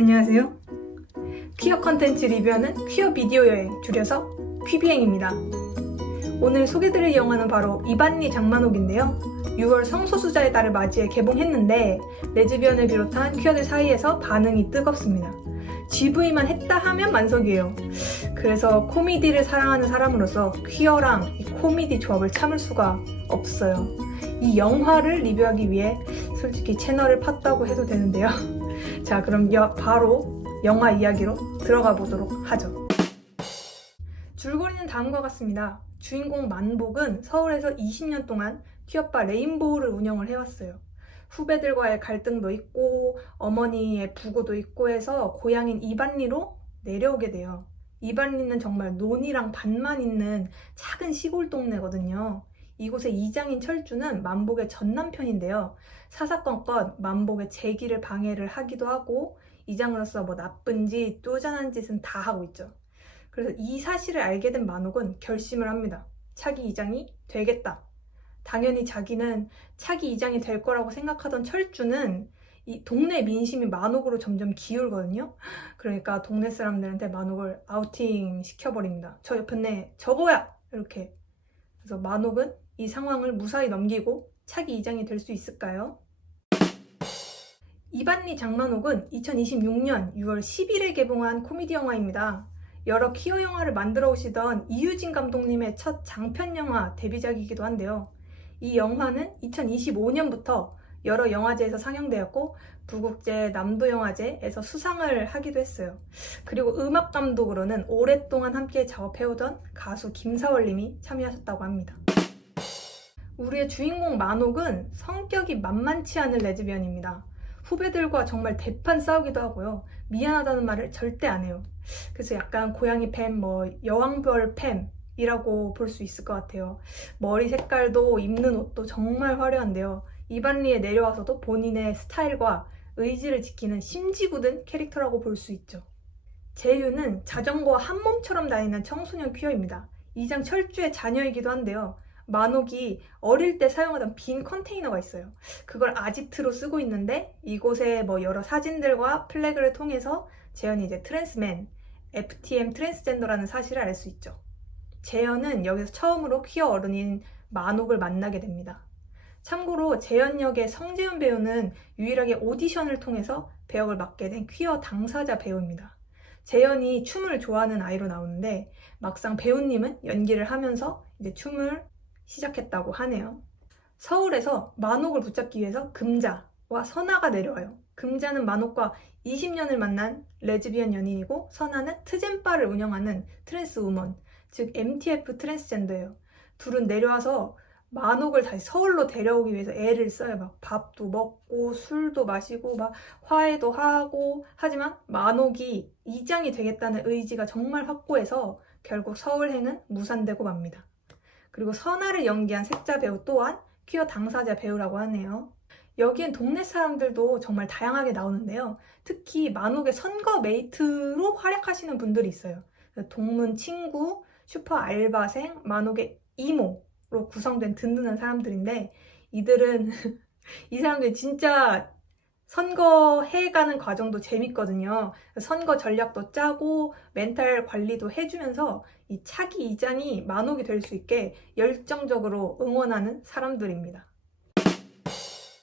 안녕하세요. 퀴어 컨텐츠 리뷰하는 퀴어 비디오 여행, 줄여서 퀴비행입니다. 오늘 소개드릴 영화는 바로 이반리 장만옥인데요. 6월 성소수자의 달을 맞이해 개봉했는데 레즈비언을 비롯한 퀴어들 사이에서 반응이 뜨겁습니다. GV만 했다 하면 만석이에요. 그래서 코미디를 사랑하는 사람으로서 퀴어랑 이 코미디 조합을 참을 수가 없어요. 이 영화를 리뷰하기 위해 솔직히 채널을 팠다고 해도 되는데요. 자, 그럼 바로 영화 이야기로 들어가 보도록 하죠. 줄거리는 다음과 같습니다. 주인공 만복은 서울에서 20년 동안 퀴어바 레인보우를 운영을 해왔어요. 후배들과의 갈등도 있고 어머니의 부고도 있고 해서 고향인 이반리로 내려오게 돼요. 이반리는 정말 논이랑 밭만 있는 작은 시골 동네거든요. 이곳의 이장인 철주는 만복의 전남편인데요. 사사건건 만복의 재기를 방해를 하기도 하고 이장으로서 뭐 나쁜 짓, 뚜잔한 짓은 다 하고 있죠. 그래서 이 사실을 알게 된 만옥은 결심을 합니다. 차기 이장이 되겠다. 당연히 자기는 차기 이장이 될 거라고 생각하던 철주는 이 동네 민심이 만옥으로 점점 기울거든요. 그러니까 동네 사람들한테 만옥을 아우팅 시켜버립니다. 저 옆에 저거야! 이렇게. 그래서 만옥은 이 상황을 무사히 넘기고 차기 이장이 될 수 있을까요? 이반리 장만옥은 2026년 6월 10일에 개봉한 코미디 영화입니다. 여러 퀴어 영화를 만들어 오시던 이유진 감독님의 첫 장편 영화 데뷔작이기도 한데요. 이 영화는 2025년부터 여러 영화제에서 상영되었고 부국제 남도영화제에서 수상을 하기도 했어요. 그리고 음악 감독으로는 오랫동안 함께 작업해오던 가수 김사월님이 참여하셨다고 합니다. 우리의 주인공 만옥은 성격이 만만치 않은 레즈비언입니다. 후배들과 정말 대판 싸우기도 하고요. 미안하다는 말을 절대 안 해요. 그래서 약간 고양이 팸, 여왕별 팸이라고 볼 수 있을 것 같아요. 머리 색깔도 입는 옷도 정말 화려한데요. 이반리에 내려와서도 본인의 스타일과 의지를 지키는 심지궂은 캐릭터라고 볼 수 있죠. 재유는 자전거와 한 몸처럼 다니는 청소년 퀴어입니다. 이장 철주의 자녀이기도 한데요. 만옥이 어릴 때 사용하던 빈 컨테이너가 있어요. 그걸 아지트로 쓰고 있는데 이곳에 여러 사진들과 플래그를 통해서 재현이 이제 트랜스맨, FTM 트랜스젠더라는 사실을 알 수 있죠. 재현은 여기서 처음으로 퀴어 어른인 만옥을 만나게 됩니다. 참고로 재현 역의 성재윤 배우는 유일하게 오디션을 통해서 배역을 맡게 된 퀴어 당사자 배우입니다. 재현이 춤을 좋아하는 아이로 나오는데 막상 배우님은 연기를 하면서 이제 춤을 시작했다고 하네요. 서울에서 만옥을 붙잡기 위해서 금자와 선아가 내려와요. 금자는 만옥과 20년을 만난 레즈비언 연인이고 선아는 트젠바를 운영하는 트랜스 우먼, 즉 MTF 트랜스젠더예요. 둘은 내려와서 만옥을 다시 서울로 데려오기 위해서 애를 써요. 막 밥도 먹고 술도 마시고 막 화해도 하고 하지만 만옥이 이장이 되겠다는 의지가 정말 확고해서 결국 서울행은 무산되고 맙니다. 그리고 선아를 연기한 색자 배우 또한 퀴어 당사자 배우라고 하네요. 여기엔 동네 사람들도 정말 다양하게 나오는데요. 특히 만옥의 선거 메이트로 활약하시는 분들이 있어요. 동문 친구, 슈퍼 알바생, 만옥의 이모로 구성된 든든한 사람들인데 이들은 이 사람들이 진짜 선거해가는 과정도 재밌거든요. 선거 전략도 짜고 멘탈 관리도 해주면서 이 차기 이장이 만옥이 될 수 있게 열정적으로 응원하는 사람들입니다.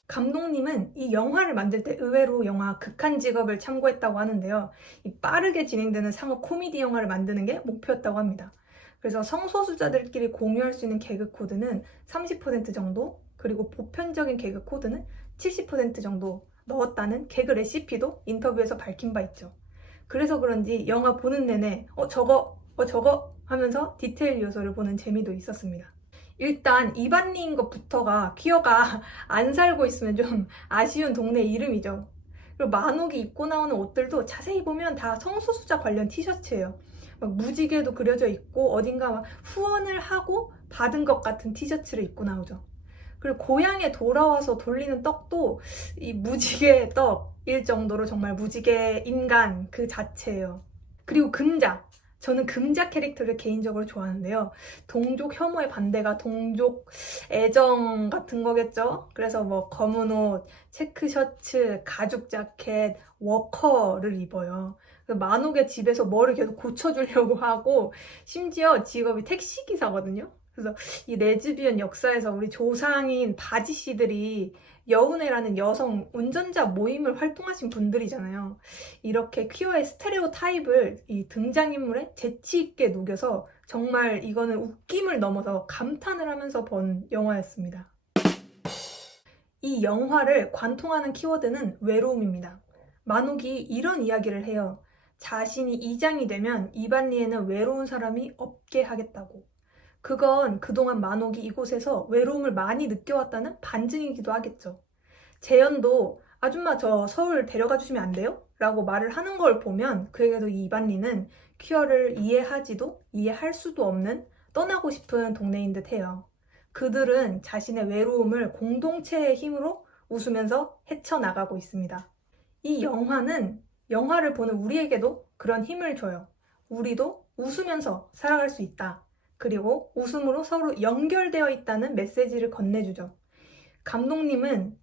감독님은 이 영화를 만들 때 의외로 영화 극한 직업을 참고했다고 하는데요. 이 빠르게 진행되는 상업 코미디 영화를 만드는 게 목표였다고 합니다. 그래서 성소수자들끼리 공유할 수 있는 개그 코드는 30% 정도, 그리고 보편적인 개그 코드는 70% 정도 넣었다는 개그 레시피도 인터뷰에서 밝힌 바 있죠. 그래서 그런지 영화 보는 내내 저거 하면서 디테일 요소를 보는 재미도 있었습니다. 일단 이반리인 것부터가 퀴어가 안 살고 있으면 좀 아쉬운 동네 이름이죠. 그리고 만옥이 입고 나오는 옷들도 자세히 보면 다 성소수자 관련 티셔츠예요. 막 무지개도 그려져 있고 어딘가 막 후원을 하고 받은 것 같은 티셔츠를 입고 나오죠. 그리고 고향에 돌아와서 돌리는 떡도 이 무지개 떡일 정도로 정말 무지개 인간 그 자체예요. 그리고 금자. 저는 금자 캐릭터를 개인적으로 좋아하는데요. 동족 혐오의 반대가 동족 애정 같은 거겠죠? 그래서 뭐 검은 옷, 체크 셔츠, 가죽 자켓, 워커를 입어요. 만옥의 집에서 뭐를 계속 고쳐주려고 하고 심지어 직업이 택시기사거든요. 그래서 이 레즈비언 역사에서 우리 조상인 바지 씨들이 여운회라는 여성 운전자 모임을 활동하신 분들이잖아요. 이렇게 퀴어의 스테레오 타입을 이 등장인물에 재치있게 녹여서 정말 이거는 웃김을 넘어서 감탄을 하면서 본 영화였습니다. 이 영화를 관통하는 키워드는 외로움입니다. 만옥이 이런 이야기를 해요. 자신이 이장이 되면 이반리에는 외로운 사람이 없게 하겠다고. 그건 그동안 만옥이 이곳에서 외로움을 많이 느껴왔다는 반증이기도 하겠죠. 재현도 아줌마 저 서울 데려가 주시면 안 돼요? 라고 말을 하는 걸 보면 그에게도 이 이반리는 퀴어를 이해하지도 이해할 수도 없는 떠나고 싶은 동네인 듯 해요. 그들은 자신의 외로움을 공동체의 힘으로 웃으면서 헤쳐나가고 있습니다. 이 영화는 영화를 보는 우리에게도 그런 힘을 줘요. 우리도 웃으면서 살아갈 수 있다. 그리고 웃음으로 서로 연결되어 있다는 메시지를 건네주죠. 감독님은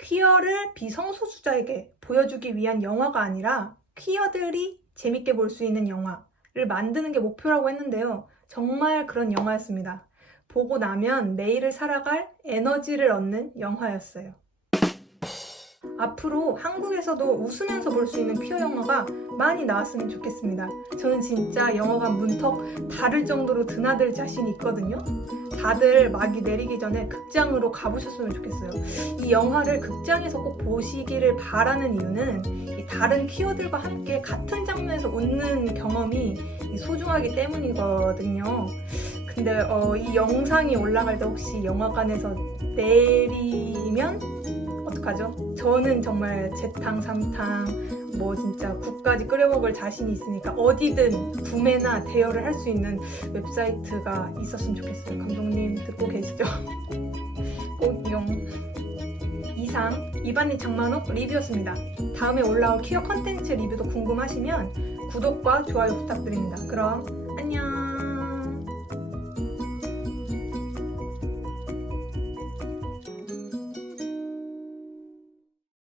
퀴어를 비성소수자에게 보여주기 위한 영화가 아니라 퀴어들이 재밌게 볼 수 있는 영화를 만드는 게 목표라고 했는데요. 정말 그런 영화였습니다. 보고 나면 내일을 살아갈 에너지를 얻는 영화였어요. 앞으로 한국에서도 웃으면서 볼 수 있는 퀴어 영화가 많이 나왔으면 좋겠습니다. 저는 진짜 영화관 문턱 닫을 정도로 드나들 자신이 있거든요. 다들 막이 내리기 전에 극장으로 가보셨으면 좋겠어요. 이 영화를 극장에서 꼭 보시기를 바라는 이유는 이 다른 퀴어들과 함께 같은 장면에서 웃는 경험이 소중하기 때문이거든요. 근데 이 영상이 올라갈 때 혹시 영화관에서 내리면 어떡하죠? 저는 정말 재탕, 삼탕, 뭐 진짜 국까지 끓여먹을 자신이 있으니까 어디든 구매나 대여를 할 수 있는 웹사이트가 있었으면 좋겠어요. 감독님 듣고 계시죠? 꼭용. 이상 이반리 장만옥 리뷰였습니다. 다음에 올라올 퀴어 컨텐츠 리뷰도 궁금하시면 구독과 좋아요 부탁드립니다. 그럼 안녕.